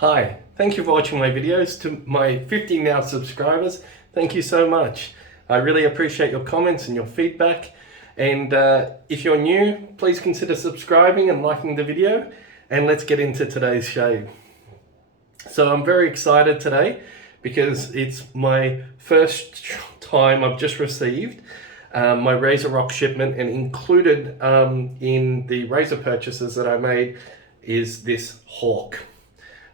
Hi, thank you for watching my videos. To my 50 now subscribers, thank you so much. I really appreciate your comments and your feedback. And if you're new, please consider subscribing and liking the video. And let's get into today's show. So I'm very excited today because it's my first time I've just received my Razorock shipment, and included in the razor purchases that I made is this Hawk.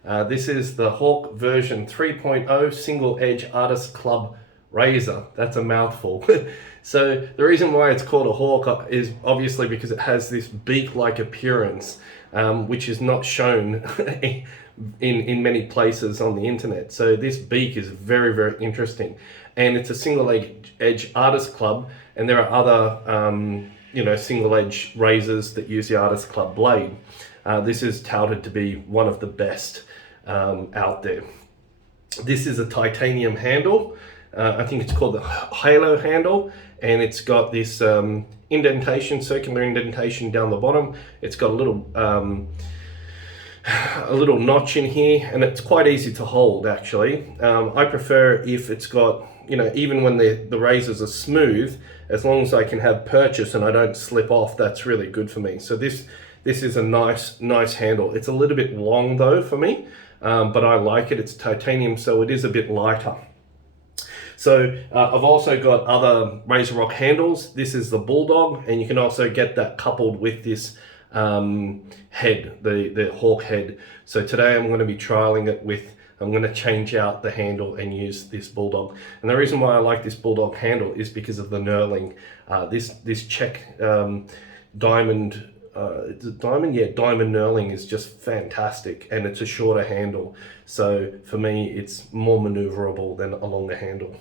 This is the Hawk version 3.0 single edge artist club razor. That's a mouthful. So the reason why it's called a Hawk is obviously because it has this beak-like appearance, which is not shown in many places on the internet. So this beak is very, very interesting, and it's a single edge artist club, and there are other single edge razors that use the artist club blade. This is touted to be one of the best out there. This is a titanium handle. I think it's called the Halo handle, and it's got this indentation, circular indentation down the bottom. It's got a little notch in here, and it's quite easy to hold actually. I prefer if it's got, even when the razors are smooth, as long as I can have purchase and I don't slip off, that's really good for me. So this is a nice handle. It's a little bit long though for me, but I like it. It's titanium, so it is a bit lighter. So I've also got other Razorock handles. This is the Bulldog, and you can also get that coupled with this head, the Hawk head. So today I'm going to be trialing it with, I'm going to change out the handle and use this Bulldog. And the reason why I like this Bulldog handle is because of the knurling. This Schick diamond, diamond knurling is just fantastic, and it's a shorter handle. So for me, it's more maneuverable than a longer handle.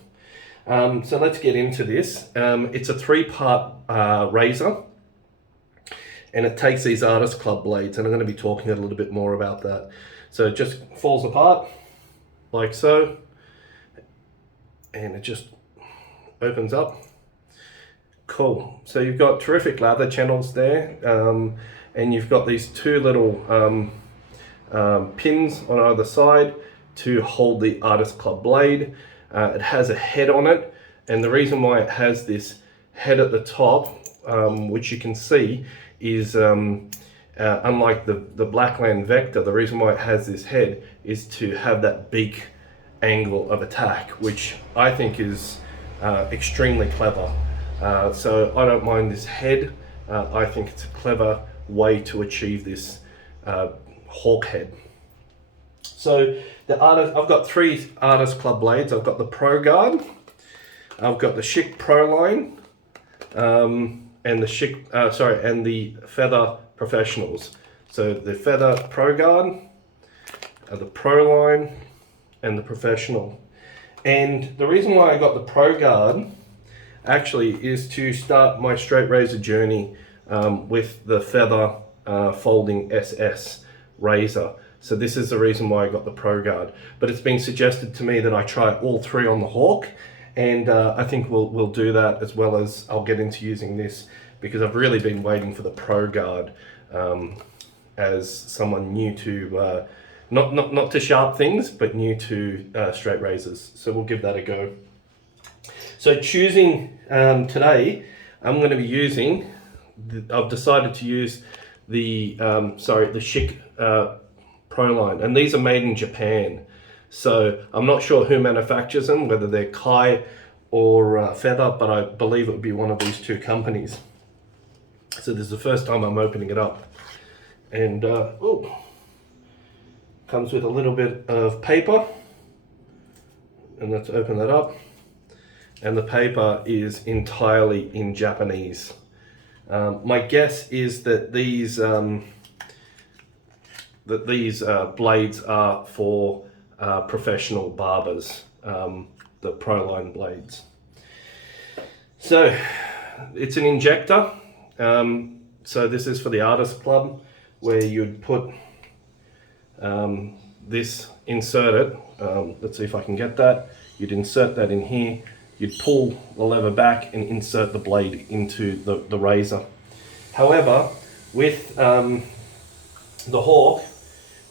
So let's get into this. It's a 3-part razor, and it takes these artist club blades, and I'm going to be talking a little bit more about that. So it just falls apart like so, and it just opens up. Cool. So you've got terrific lather channels there, and you've got these two little pins on either side to hold the artist club blade. It has a head on it, and the reason why it has this head at the top, which you can see, is unlike the Blackland Vector, the reason why it has this head is to have that beak angle of attack, which I think is extremely clever. So I don't mind this head. I think it's a clever way to achieve this Hawk head. So I've got 3 artist club blades. I've got the Pro Guard, I've got the Schick Proline, and the Feather Professionals. So the Feather Pro Guard, the Proline, and the Professional. And the reason why I got the Pro Guard actually is to start my straight razor journey with the Feather Folding SS razor. So this is the reason why I got the Pro Guard. But it's been suggested to me that I try all 3 on the Hawk, and I think we'll do that, as well as I'll get into using this, because I've really been waiting for the Pro Guard as someone new to not to sharp things, but new to straight razors. So we'll give that a go. So choosing today, I'm going to be using, I've decided to use the Schick Proline, and these are made in Japan. So I'm not sure who manufactures them, whether they're Kai or Feather, but I believe it would be one of these 2 companies. So this is the first time I'm opening it up, and comes with a little bit of paper, and let's open that up. And the paper is entirely in Japanese. My guess is that these blades are for professional barbers, the Proline blades. So it's an injector. So this is for the artist club, where you'd put this, insert it. Let's see if I can get that. You'd insert that in here. You'd pull the lever back and insert the blade into the razor. However, with the Hawk,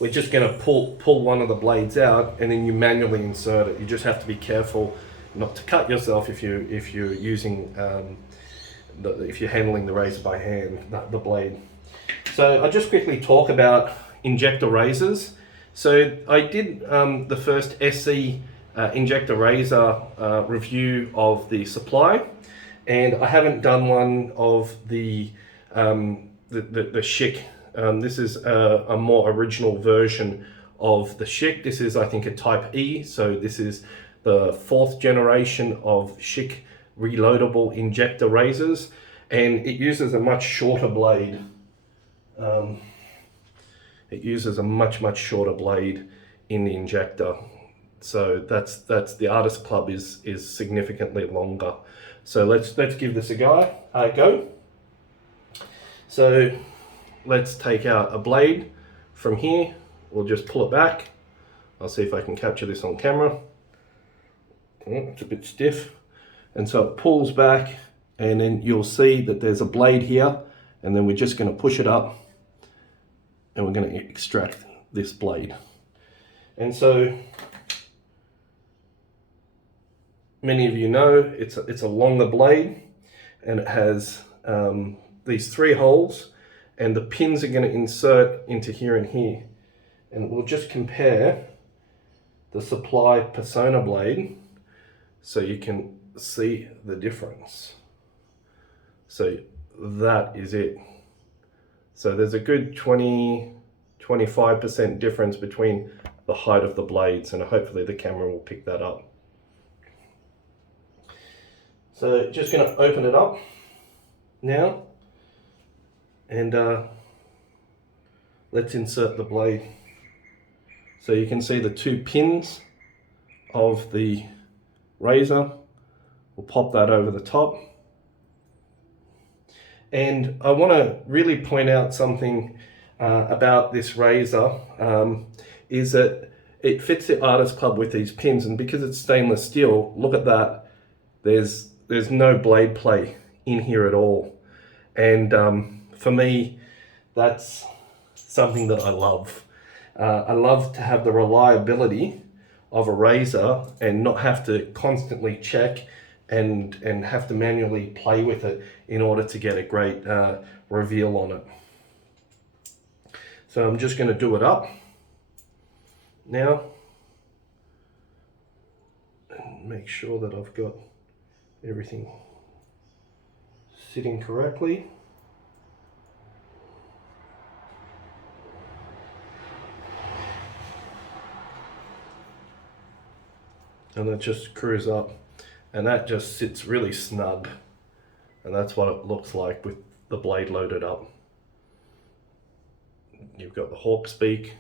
we're just going to pull one of the blades out, and then you manually insert it. You just have to be careful not to cut yourself if you're using if you're handling the razor by hand, the blade. So I'll just quickly talk about injector razors. So I did the first SC injector razor review of the supply, and I haven't done one of the Schick. This is a more original version of the Schick. This is, I think, a Type E, so this is the 4th generation of Schick reloadable injector razors, and it uses a much shorter blade. It uses a much shorter blade in the injector, so that's the Artist Club is significantly longer. So let's give this a go. So let's take out a blade from here. We'll just pull it back. I'll see if I can capture this on camera. It's a bit stiff, and so it pulls back, and then you'll see that there's a blade here, and then we're just going to push it up, and we're going to extract this blade. And so many of you know it's a longer blade, and it has these 3 holes, and the pins are going to insert into here and here. And we'll just compare the Supply Persona blade so you can see the difference. So that is it. So there's a good 20-25% difference between the height of the blades, and hopefully the camera will pick that up. So just going to open it up now, and let's insert the blade. So you can see the 2 pins of the razor. We'll pop that over the top. And I want to really point out something about this razor, is that it fits the Artist Club with these pins, and because it's stainless steel, look at that, there's no blade play in here at all. And for me, that's something that I love. I love to have the reliability of a razor and not have to constantly check and have to manually play with it in order to get a great reveal on it. So I'm just going to do it up now and make sure that I've got everything sitting correctly. And it just screws up, and that just sits really snug, and that's what it looks like with the blade loaded up. You've got the hawk's beak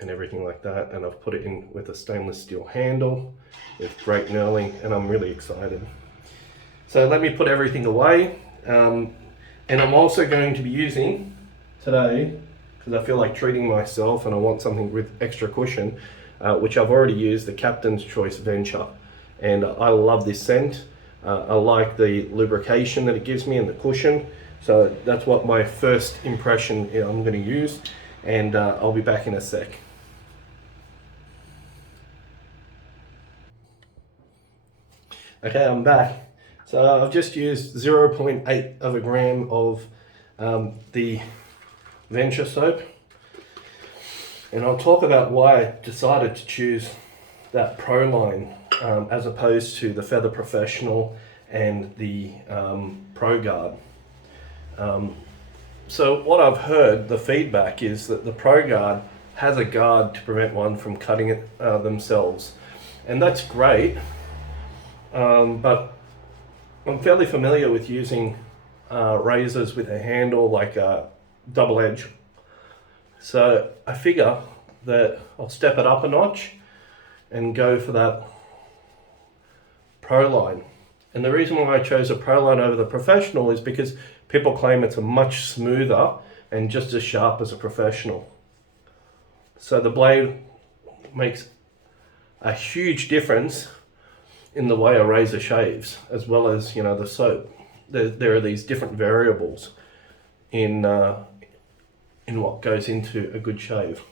and everything like that, and I've put it in with a stainless steel handle with great knurling, and I'm really excited. So let me put everything away, and I'm also going to be using today, because I feel like treating myself and I want something with extra cushion, which I've already used, the Captain's Choice Venture, and I love this scent. I like the lubrication that it gives me and the cushion, so that's what my first impression I'm going to use, and I'll be back in a sec. Okay, I'm back. So I've just used 0.8 of a gram of the Venture soap. And I'll talk about why I decided to choose that Proline as opposed to the Feather Professional and the Pro Guard. So what I've heard, the feedback is that the Pro Guard has a guard to prevent one from cutting it themselves. And that's great, but I'm fairly familiar with using razors with a handle like a double edge. So I figure that I'll step it up a notch and go for that Proline. And the reason why I chose a Proline over the Professional is because people claim it's a much smoother and just as sharp as a Professional. So the blade makes a huge difference in the way a razor shaves, as well as, you know, the soap. There are these different variables in in what goes into a good shave.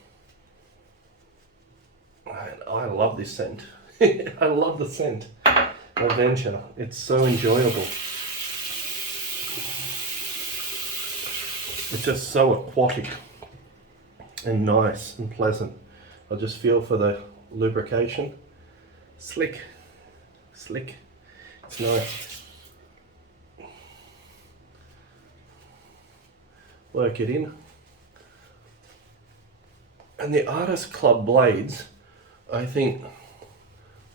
And I love this scent. I love the scent of Venture. It's so enjoyable. It's just so aquatic and nice and pleasant. I'll just feel for the lubrication. Slick, slick. It's nice. Work it in. And the Artist Club blades, I think,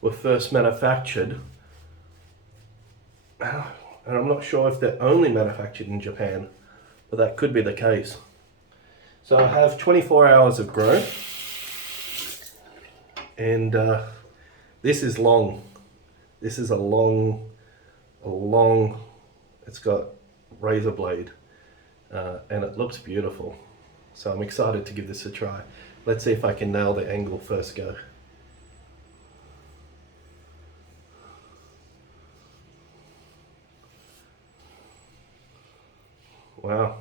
were first manufactured, and I'm not sure if they're only manufactured in Japan, but that could be the case. So I have 24 hours of grow, and this is long. This is a long, it's got razor blade, and it looks beautiful. So I'm excited to give this a try. Let's see if I can nail the angle first go. Wow.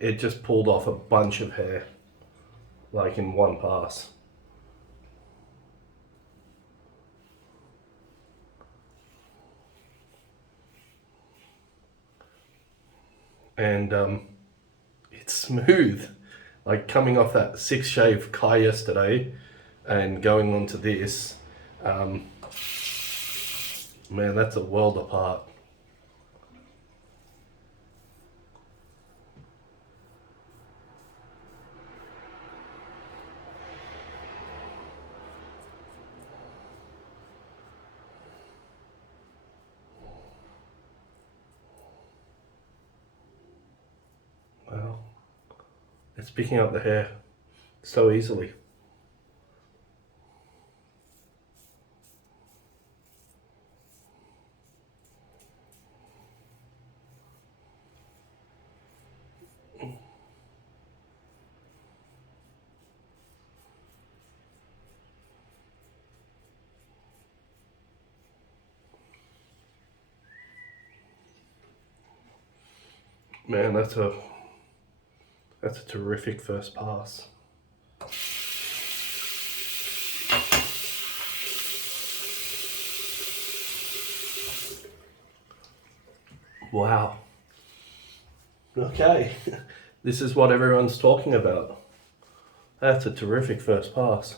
It just pulled off a bunch of hair, like in one pass. And it's smooth. Like coming off that 6 shave Kai yesterday and going on to this, man, that's a world apart. Wow, it's picking up the hair so easily. Man, that's a terrific first pass. Wow. Okay, this is what everyone's talking about. That's a terrific first pass.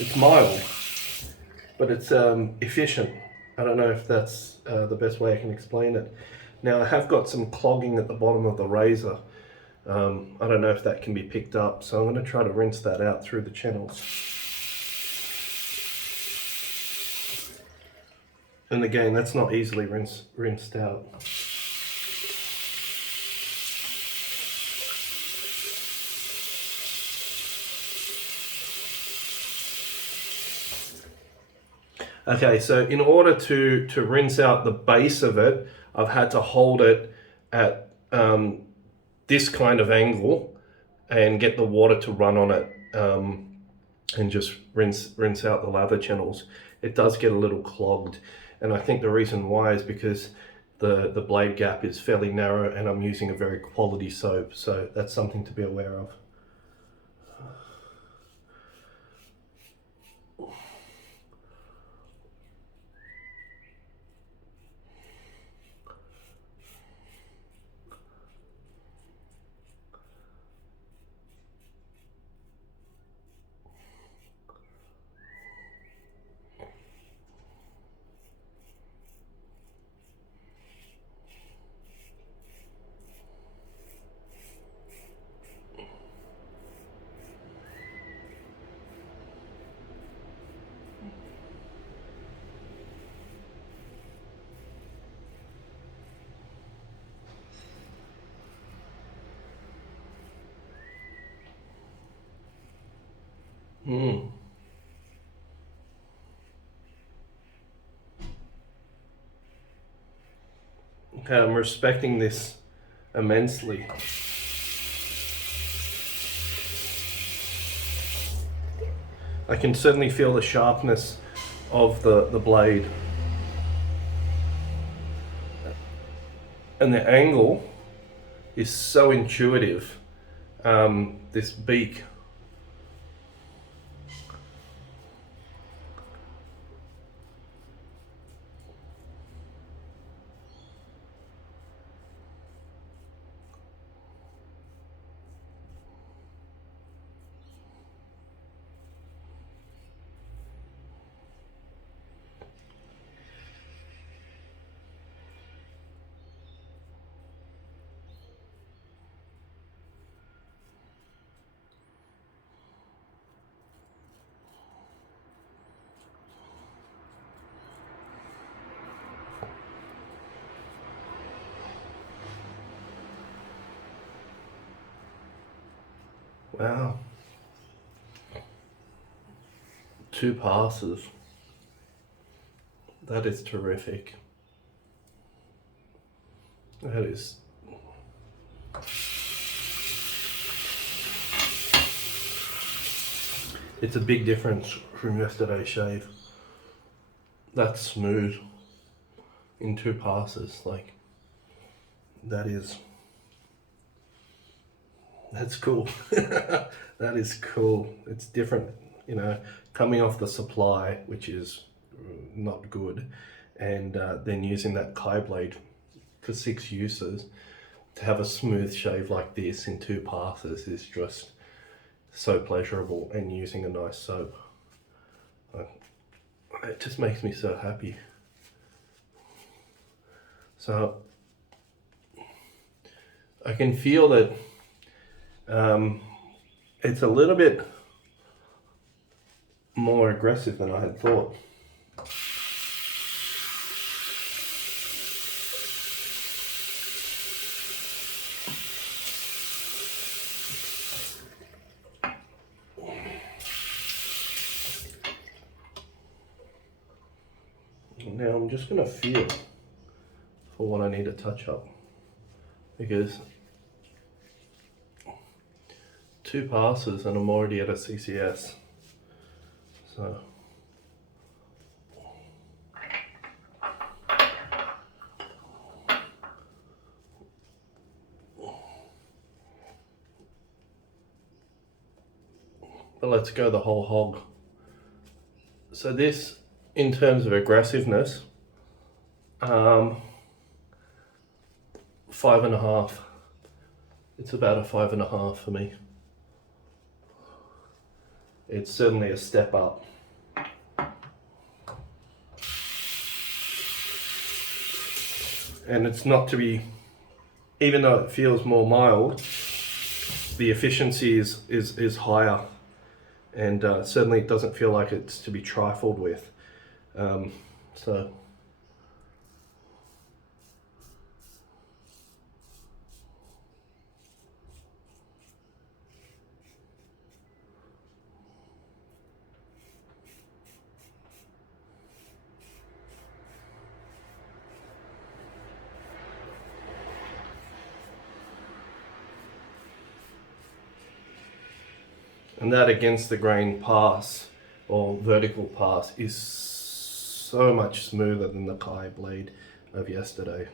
It's mild, but it's efficient. I don't know if that's the best way I can explain it. Now I have got some clogging at the bottom of the razor. I don't know if that can be picked up, so I'm going to try to rinse that out through the channels. And again, that's not easily rinsed out. Okay, so in order to rinse out the base of it, I've had to hold it at this kind of angle and get the water to run on it and just rinse out the lather channels. It does get a little clogged, and I think the reason why is because the blade gap is fairly narrow and I'm using a very quality soap, so that's something to be aware of. Mm. Okay, I'm respecting this immensely. I can certainly feel the sharpness of the blade. And the angle is so intuitive. This beak. Wow. 2 passes. That is terrific. That is. It's a big difference from yesterday's shave. That's smooth in 2 passes. Like, that's cool. That is cool. It's different, you know, coming off the supply, which is not good, and then using that Kai blade for 6 uses, to have a smooth shave like this in 2 passes is just so pleasurable, and using a nice soap. It just makes me so happy. So I can feel that it's a little bit more aggressive than I had thought. Now I'm just going to feel for what I need to touch up, because 2 passes and I'm already at a CCS. So but let's go the whole hog. So this, in terms of aggressiveness, 5.5. It's about a 5.5 for me. It's certainly a step up. And it's not to be, even though it feels more mild, the efficiency is higher. And certainly it doesn't feel like it's to be trifled with. So and that against the grain pass, or vertical pass, is so much smoother than the Kai blade of yesterday.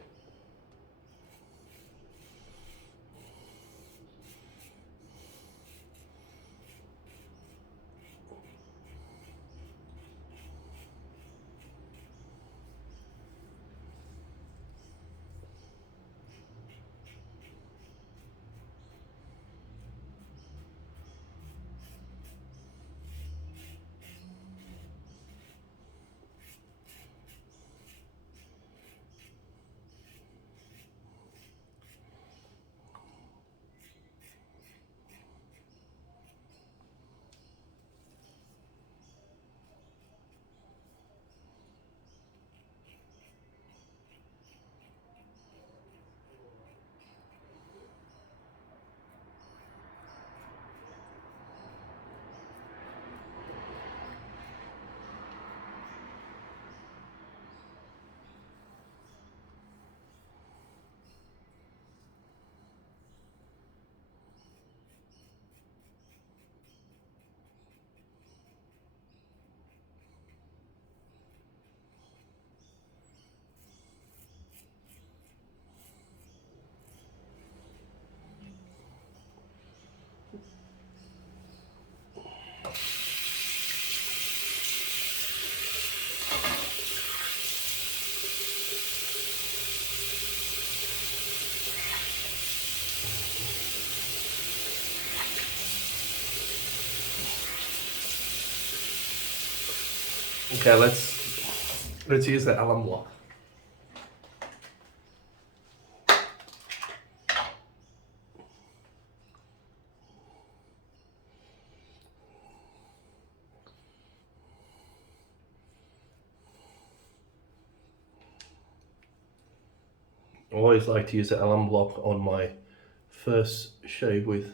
Okay, let's use the alum block. I always like to use the alum block on my first shave with.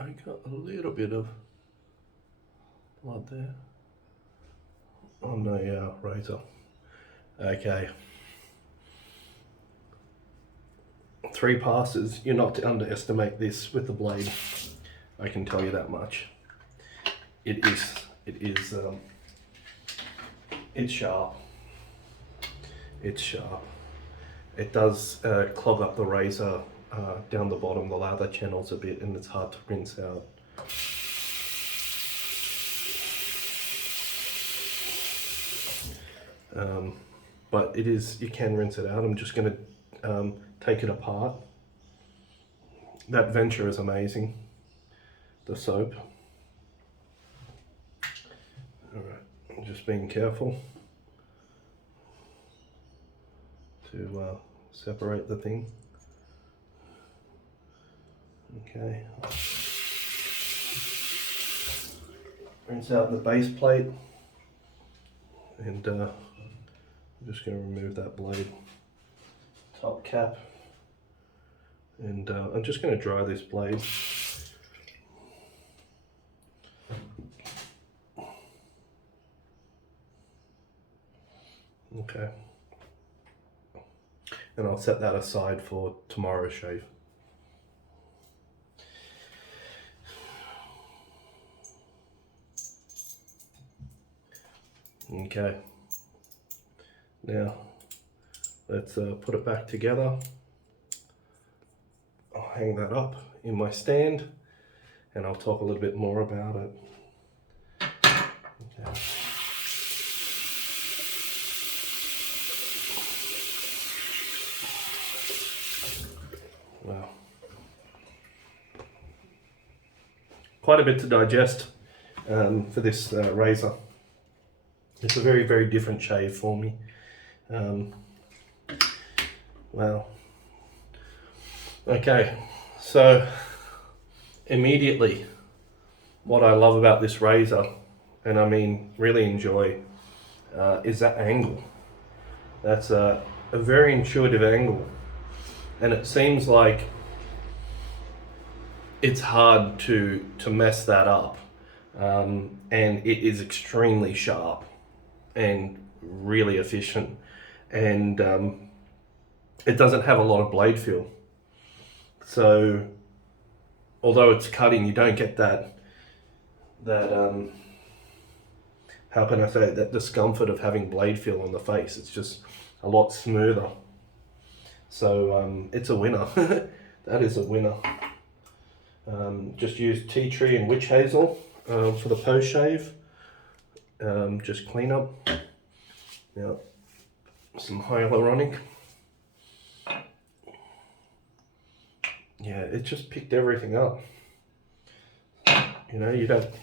I got a little bit of blood there on the razor. Okay. 3 passes. You're not to underestimate this with the blade. I can tell you that much. It's sharp. It's sharp. It does clog up the razor down the bottom, the lather channels a bit, and it's hard to rinse out. But it is, you can rinse it out. I'm just going to take it apart. That Venture is amazing, the soap. Alright, I'm just being careful to separate the thing. Okay. Rinse out the base plate, and I'm just going to remove that blade top cap, and I'm just going to dry this blade. Okay, and I'll set that aside for tomorrow's shave. Okay, now let's put it back together. I'll hang that up in my stand and I'll talk a little bit more about it. Okay. Wow. Quite a bit to digest for this razor. It's a very, very different shave for me. Wow. Okay, so immediately what I love about this razor, and I mean really enjoy, is that angle. That's a very intuitive angle, and it seems like it's hard to mess that up, and it is extremely sharp and really efficient, and it doesn't have a lot of blade feel. So although it's cutting, you don't get that how can I say it, that discomfort of having blade feel on the face. It's just a lot smoother. So it's a winner. That is a winner. Just use tea tree and witch hazel for the post shave. Just clean up. Now some hyaluronic. Yeah, it just picked everything up. You know, you'd have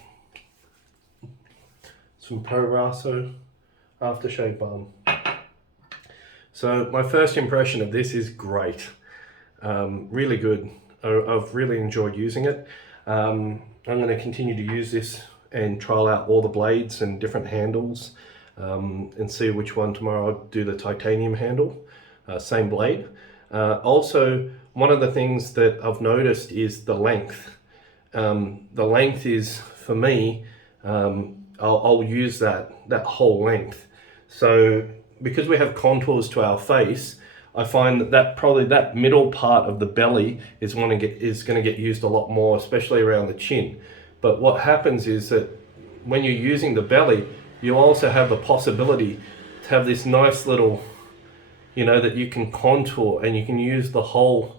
some Pro Raso aftershave balm. So my first impression of this is great. Really good. I've really enjoyed using it. I'm going to continue to use this and trial out all the blades and different handles, and see which one tomorrow. I'll do the titanium handle, same blade. Also, one of the things that I've noticed is the length. The length is, for me, I'll use that whole length. So because we have contours to our face, I find that probably that middle part of the belly is going to get used a lot more, especially around the chin. But what happens is that when you're using the belly, you also have the possibility to have this nice little, you know, that you can contour, and you can use the whole,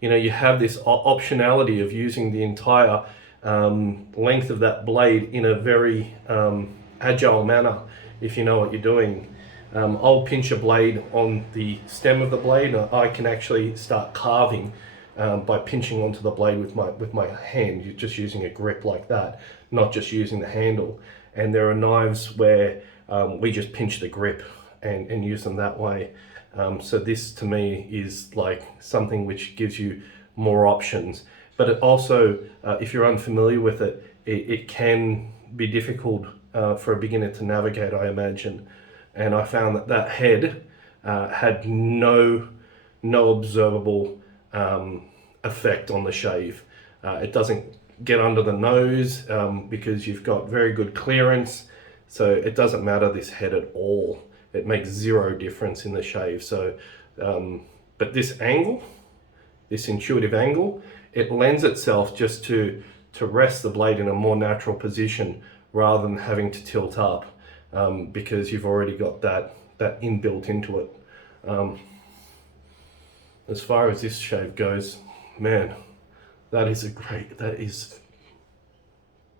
you know, you have this optionality of using the entire length of that blade in a very agile manner, if you know what you're doing. I'll pinch a blade on the stem of the blade, and I can actually start carving by pinching onto the blade with my hand. You're just using a grip like that, not just using the handle. and there are knives where we just pinch the grip and use them that way. So this to me is like something which gives you more options, but it also, if you're unfamiliar with it, it can be difficult for a beginner to navigate, I imagine. And I found that that head had no observable effect on the shave. It doesn't get under the nose because you've got very good clearance, so it doesn't matter this head at all. It makes zero difference in the shave. So but this angle, this intuitive angle, it lends itself just to rest the blade in a more natural position rather than having to tilt up, because you've already got that inbuilt into it. As far as this shave goes, man, that is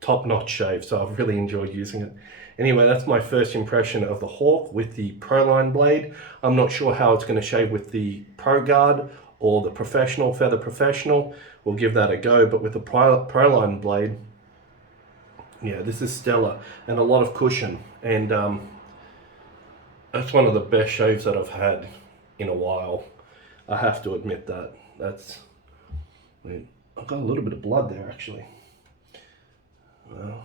top-notch shave, so I've really enjoyed using it. Anyway, that's my first impression of the Hawk with the Proline blade. I'm not sure how it's going to shave with the Pro Guard or the Professional, Feather Professional. We'll give that a go, but with the Proline blade, yeah, this is stellar, and a lot of cushion, and that's one of the best shaves that I've had in a while. I have to admit that. I've got a little bit of blood there actually. Well,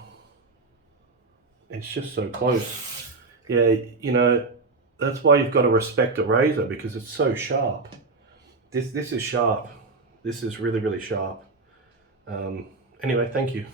it's just so close. Yeah, you know, that's why you've got to respect a razor, because it's so sharp. This is sharp. This is really, really sharp. Anyway, thank you.